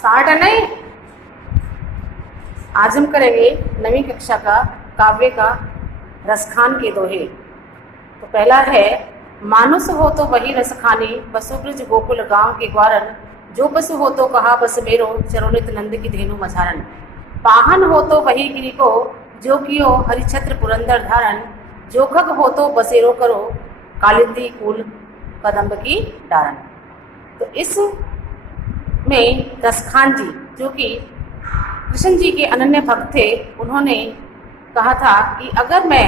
Start है नहीं। आज हम करेंगे 9वीं कक्षा का काव्य का रसखान के दोहे। तो पहला है, मानुस हो तो वही रसखानी, बसु ब्रज गोकुल गांव के ग्वारन, जो पशु हो तो कहा बस मेरो, चरोनित नंद की धेनु मझारन। पाहन हो तो वही गिरी को, जो कियो हरिछत्र पुरंदर धारन, जोखक हो तो बसेरो करो, कालिंदी कुल कदम्ब की डारन। तो इस में रसखान जी, जो कि कृष्ण जी के अनन्य भक्त थे, उन्होंने कहा था कि अगर मैं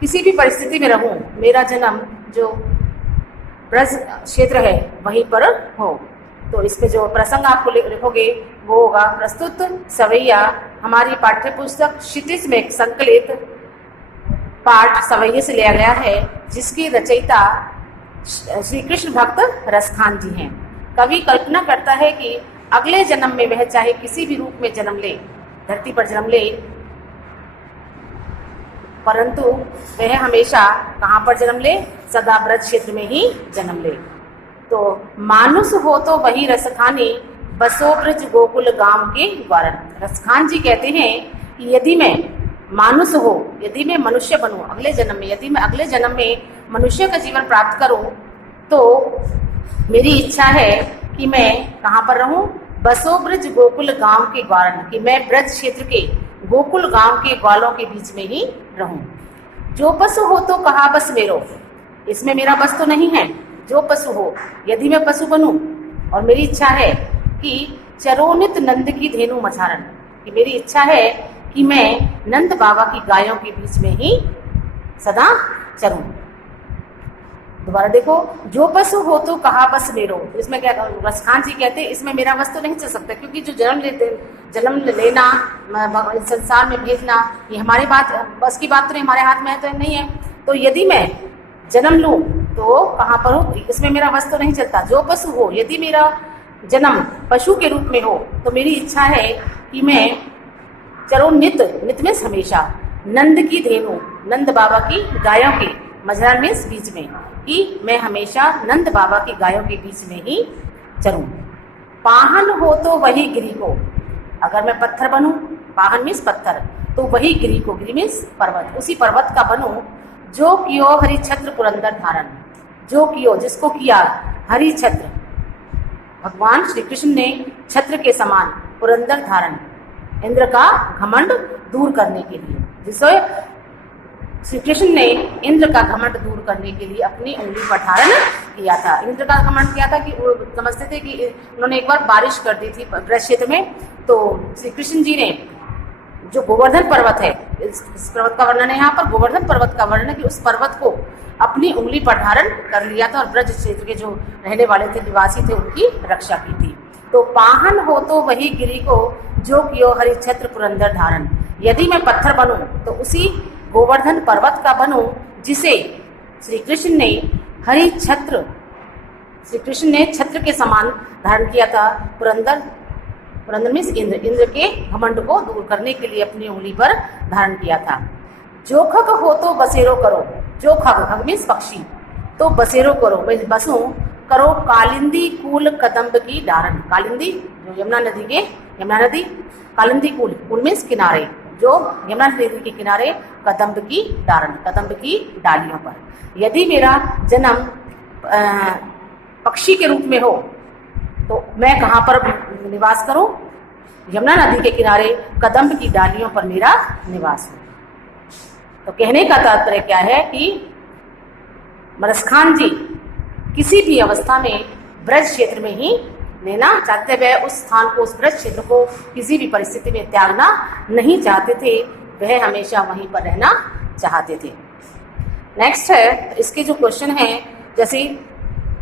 किसी भी परिस्थिति में रहूं, मेरा जन्म जो ब्रज क्षेत्र है वहीं पर हो। तो इसमें जो प्रसंग आपको लिखोगे वो होगा, प्रस्तुत सवैया हमारी पाठ्य पुस्तक क्षितिज में संकलित पाठ सवैये से लिया गया है, जिसकी रचयिता श्री कृष्ण भक्त रसखान जी हैं। कवि कल्पना करता है कि अगले जन्म में वह चाहे किसी भी रूप में जन्म ले, धरती पर जन्म ले, परंतु वह हमेशा कहाँ पर जन्म ले? सदा ब्रज क्षेत्र में ही जन्म ले। तो मानुस हो तो वही रसखानी, बसो ब्रज गोकुल गांव के ग्वारन। रसखान जी कहते हैं कि यदि मैं मानुस हो, यदि मैं मनुष्य बनूं अगले जन्म में, यदि मैं अगले जन्म में मनुष्य का जीवन प्राप्त करूं, तो मेरी इच्छा है कि मैं कहाँ पर रहूं? बसो ब्रज गोकुल गांव के ग्वारन, कि मैं ब्रज क्षेत्र के गोकुल गांव के ग्वालों के बीच में ही रहूं। जो पशु हो तो कहा बस मेरो, इसमें मेरा बस तो नहीं है। जो पशु हो, यदि मैं पशु बनूं और मेरी इच्छा है कि चरोनित नंद की धेनु मझारन, कि मेरी इच्छा है कि मैं नंद बाबा की गायों के बीच में ही सदा चरूं। दोबारा देखो, जो पशु हो तो कहा बस मेरो। इसमें क्या रसखान जी कहते हैं, इसमें मेरा बस तो नहीं चल सकता, क्योंकि जो जन्म लेना, संसार में भेजना, ये हमारी बस की बात तो नहीं, हमारे हाथ में है तो नहीं है। तो यदि मैं जन्म लूं तो कहाँ पर हो? इसमें मेरा बस तो नहीं चलता। जो पशु हो, यदि मेरा जन्म पशु के रूप में हो, तो मेरी इच्छा है कि मैं चरो नित में हमेशा नंद की धेनु, नंद बाबा की गायों के, मझार में बीच में, कि मैं हमेशा नंद बाबा की गायों के बीच में ही चरूं। पाहन हो तो वही गिरी को, अगर मैं पत्थर बनूं, पाहन मीन्स पत्थर, तो वही गिरी को, गिरी मीन्स पर्वत, उसी पर्वत का बनूं, जो कियो हरिछत्र पुरंदर धारन, जो कियो जिसको किया हरि छत्र, भगवान श्री कृष्ण ने छत्र के समान पुरंदर धारण, इंद्र का घमंड दूर करने के लिए, जिसे श्री कृष्ण ने इंद्र का घमंड दूर करने के लिए अपनी उंगली पर धारण किया था। इंद्र का घमंड किया था कि वो समझते थे कि उन्होंने एक बार बारिश कर दी थी ब्रज क्षेत्र में, तो श्री कृष्ण जी ने जो गोवर्धन पर्वत है, इस पर्वत का वर्णन है यहाँ पर, गोवर्धन पर्वत का वर्णन है कि उस पर्वत को अपनी उंगली पर धारण कर लिया था और ब्रज क्षेत्र के जो रहने वाले थे, निवासी थे, उनकी रक्षा की थी। तो पाहन हो तो वही गिरी को, जो कियो हरिछत्र पुरंदर धारण, यदि मैं पत्थर बनूं तो उसी गोवर्धन पर्वत का बनूं, जिसे श्री कृष्ण ने हरि छत्र, श्री कृष्ण ने छत्र के समान धारण किया था। पुरंदर मीन्स इंद्र, इंद्र के घमंड को दूर करने के लिए अपनी उंगली पर धारण किया था। जोखक हो तो बसेरो करो, जो खग मीन्स पक्षी, तो बसेरो करो, मैं बसूं, करो कालिंदी कूल कदम्ब की डारन। कालिंदी जो यमुना नदी, कालिंदी कूल मीन्स किनारे, जो यमुना नदी के किनारे कदम्ब की डारन, कदम्ब की डालियों पर। यदि मेरा जन्म पक्षी के रूप में हो, तो मैं कहाँ पर निवास करूं? यमुना नदी के किनारे कदम्ब की डालियों पर मेरा निवास हो। तो कहने का तात्पर्य क्या है कि रसखान जी किसी भी अवस्था में ब्रज क्षेत्र में ही लेना चाहते, वह उस स्थान को, उस ब्रज क्षेत्र को किसी भी परिस्थिति में त्यागना नहीं चाहते थे, वह हमेशा वहीं पर रहना चाहते थे। नेक्स्ट है, इसके जो क्वेश्चन हैं, जैसे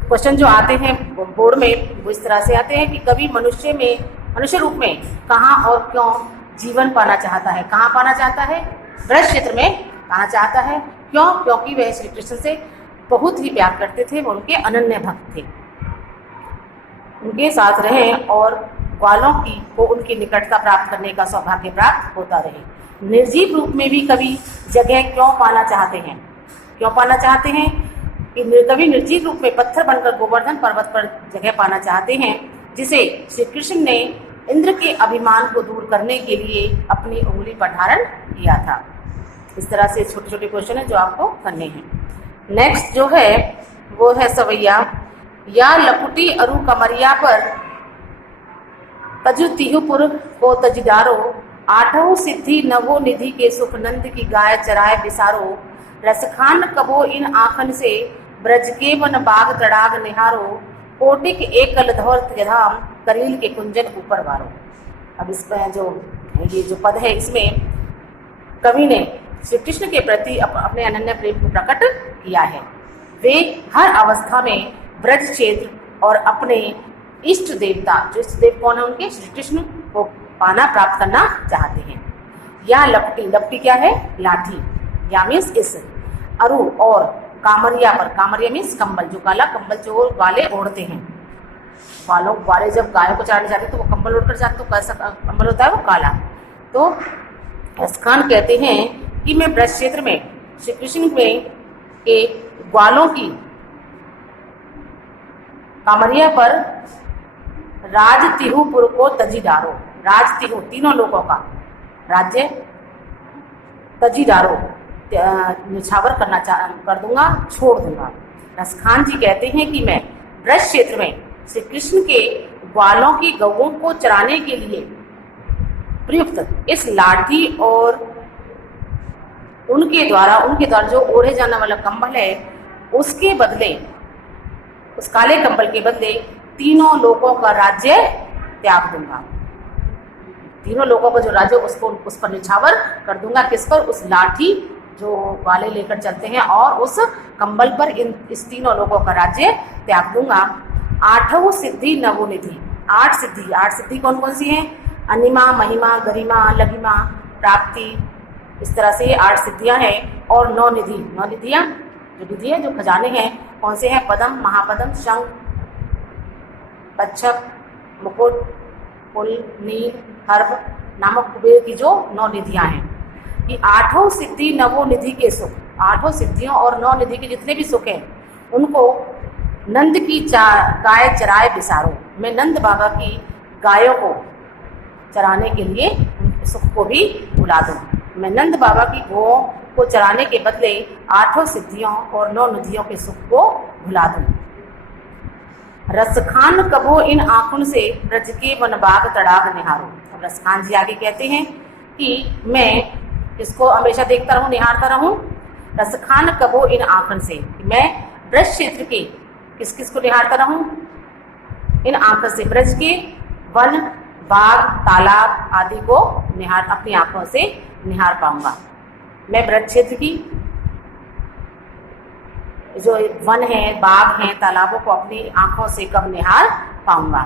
क्वेश्चन जो आते हैं बोर्ड में, वो इस तरह से आते हैं कि कभी मनुष्य रूप में कहाँ और क्यों जीवन पाना चाहता है? कहाँ पाना चाहता है? ब्रज क्षेत्र में पाना चाहता है। क्यों? क्योंकि वह श्री कृष्ण से बहुत ही प्यार करते थे, वो उनके अनन्य भक्त थे, उनके साथ रहे और ग्वालों को उनकी निकटता प्राप्त करने का सौभाग्य प्राप्त होता रहे। निर्जीव रूप में भी कभी जगह क्यों पाना चाहते हैं? क्यों पाना चाहते हैं कि कभी निर्जीव रूप में पत्थर बनकर गोवर्धन पर्वत पर जगह पाना चाहते हैं, जिसे श्री कृष्ण ने इंद्र के अभिमान को दूर करने के लिए अपनी उंगली पर धारण किया था। इस तरह से छोटे छोटे क्वेश्चन है जो आपको करने हैं। नेक्स्ट जो है वो है सवैया, या लकुटी अरु कमरिया पर तजु तिहुपुर को तजदारो, आठों सिद्धि नवो निधि के सुख नंद की गाय चराय बिसारो, रसखान कबो इन आखन से ब्रज के वन बाग तड़ाग निहारो, कोटिक एकल धौर धाम करील के कुंजन ऊपर वारो। अब इसमें जो ये जो पद है इसमें कवि ने श्री कृष्ण के प्रति अपने अनन्य प्रेम को प्रकट किया है। वे हर अवस्था में ब्रज क्षेत्र और अपने इष्ट देवता, जो इष्ट देव कौन है उनके, श्री कृष्ण को पाना प्राप्त करना चाहते हैं। या लपटी, लपटी क्या है, लाठी, या मीन्स इस, अरु और कामरिया पर, कामरिया मीन्स कंबल, जो काला कंबल जो वाले ओढ़ते हैं, वालों वाले जब गायों को चराने जाते तो वो कंबल ओढ़ कर जाते, तो कैसा कंबल होता है वो काला। तो रसखान कहते हैं कि मैं ब्रज क्षेत्र में श्री कृष्ण में के ग्वालों की कामरिया पर राज तिहुपुर को तजी डारो, राज तिहु तीनों लोगों का राज्य तजी डारो निछावर करना कर दूंगा, छोड़ दूंगा। रसखान जी कहते हैं कि मैं ब्रज क्षेत्र में श्री कृष्ण के ग्वालों की गौओं को चराने के लिए प्रयुक्त इस लाठी और उनके द्वारा जो ओढ़े जाने वाला कंबल है उसके बदले, उस काले कंबल के बदले तीनों लोगों का राज्य त्याग दूंगा। तीनों लोगों का जो राज्य उसको उस पर निछावर कर दूंगा। किस पर? उस लाठी जो वाले लेकर चलते हैं और उस कंबल पर इस तीनों लोगों का राज्य त्याग दूंगा। आठों सिद्धि नवोनिधि, आठ सिद्धि कौन कौन सी हैं? अनिमा, महिमा, गरिमा, लघिमा, प्राप्ति, इस तरह से 8 सिद्धियां हैं। और 9 निधि, 9 निधियां जो निधि है, जो खजाने हैं, कौन से हैं? पदम, महापदम, शंख, कच्छप, मुकुट, पुल, नील, हर्ब नामक कुबेर की जो 9 निधियां हैं। ये आठों सिद्धि नवो निधि के सुख, आठों सिद्धियों और 9 निधि के जितने भी सुख हैं उनको नंद की गाय चराए बिसारो, मैं नंद बाबा की गायों को चराने के लिए सुख को भी भुला दूं। मैं नंद बाबा की गौओं को चराने के बदले 8 सिद्धियों और 9 निधियों के सुख को भुला दूं। रसखान कबो इन आंखों से ब्रज के वन बाग तड़ाग निहारो। अब रसखान जी आगे कहते हैं कि मैं इसको हमेशा देखता रहूं, निहारता रहूं। रसखान कबो इन आंखों से, मैं ब्रज क्षेत्र के किस किस को निहारता रहूं? इन आंखों से ब्रज के वन, बाग, तालाब आदि को अपनी आंखों से निहार पाऊंगा। मैं ब्रज क्षेत्र की जो वन है, बाग हैं, तालाबों को अपनी आंखों से कब निहार पाऊंगा।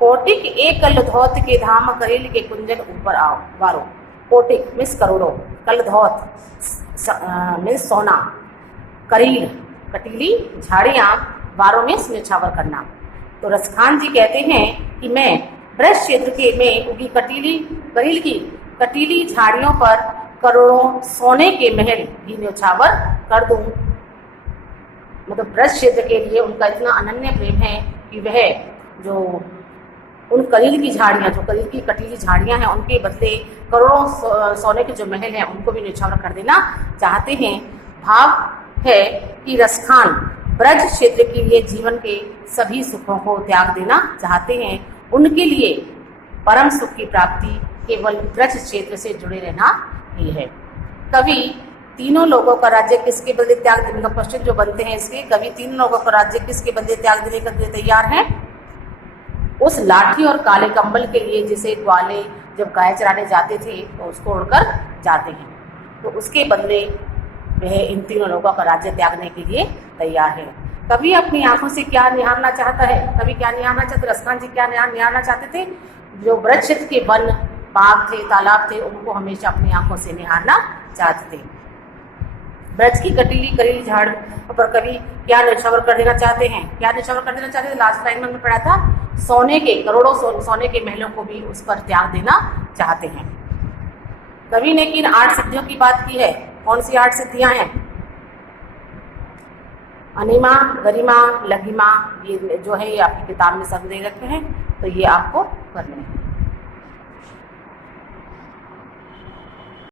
कोटिक एक कलधौत के धाम करेल के कुंजन ऊपर आओ वारो। कोटिक मिस करोड़ों, कलधौत मिस सोना, करील कटीली झाड़ियां, वारों में निछावर करना। तो रसखान जी कहते हैं कि मैं ब्रज क्षेत्र के में उगी करील की कटीली झाड़ियों पर करोड़ों सोने के महल भी न्यौछावर कर दूं। मतलब ब्रज क्षेत्र के लिए उनका इतना अनन्य प्रेम है कि वह जो उन करील की झाड़ियां, जो करील की कटीली झाड़ियां हैं, उनके बदले करोड़ों सोने के जो महल हैं उनको भी न्यौछावर कर देना चाहते हैं। भाव है कि रसखान ब्रज क्षेत्र के लिए जीवन के सभी सुखों को त्याग देना चाहते हैं। उनके लिए परम सुख की प्राप्ति केवल ब्रज क्षेत्र से जुड़े रहना ही है। कवि तीनों लोगों का राज्य किसके बदले त्याग देने का क्वेश्चन जो बनते हैं इसके, कवि तीनों लोगों का राज्य किसके बदले त्याग देने के लिए तैयार हैं? उस लाठी और काले कंबल के लिए जिसे ग्वाले जब गाय चराने जाते थे तो उसको उड़कर जाते हैं, तो उसके बदले वह इन तीनों लोगों का राज्य त्यागने के लिए तैयार है। कवि अपनी आंखों से क्या निहारना चाहता है? कवि क्या निहारना चाहते? रसखान जी क्या निहारना चाहते थे? जो ब्रज क्षेत्र के वन, बाग थे, तालाब थे, उनको हमेशा अपनी आंखों से निहारना चाहते थे। ब्रज की कटीली करीली झाड़ पर कवि क्या न्यौछावर कर देना चाहते हैं? क्या न्यौछावर कर देना चाहते थे? लास्ट लाइन में हमने पढ़ा था, सोने के करोड़ों सोने के महलों को भी उस पर त्याग देना चाहते हैं। कवि ने किन 8 सिद्धियों की बात की है? कौन सी 8 सिद्धियां हैं? अनिमा, गरिमा, लघिमा, ये जो है ये आपकी किताब में सब दे रखे हैं, तो ये आपको करने हैं।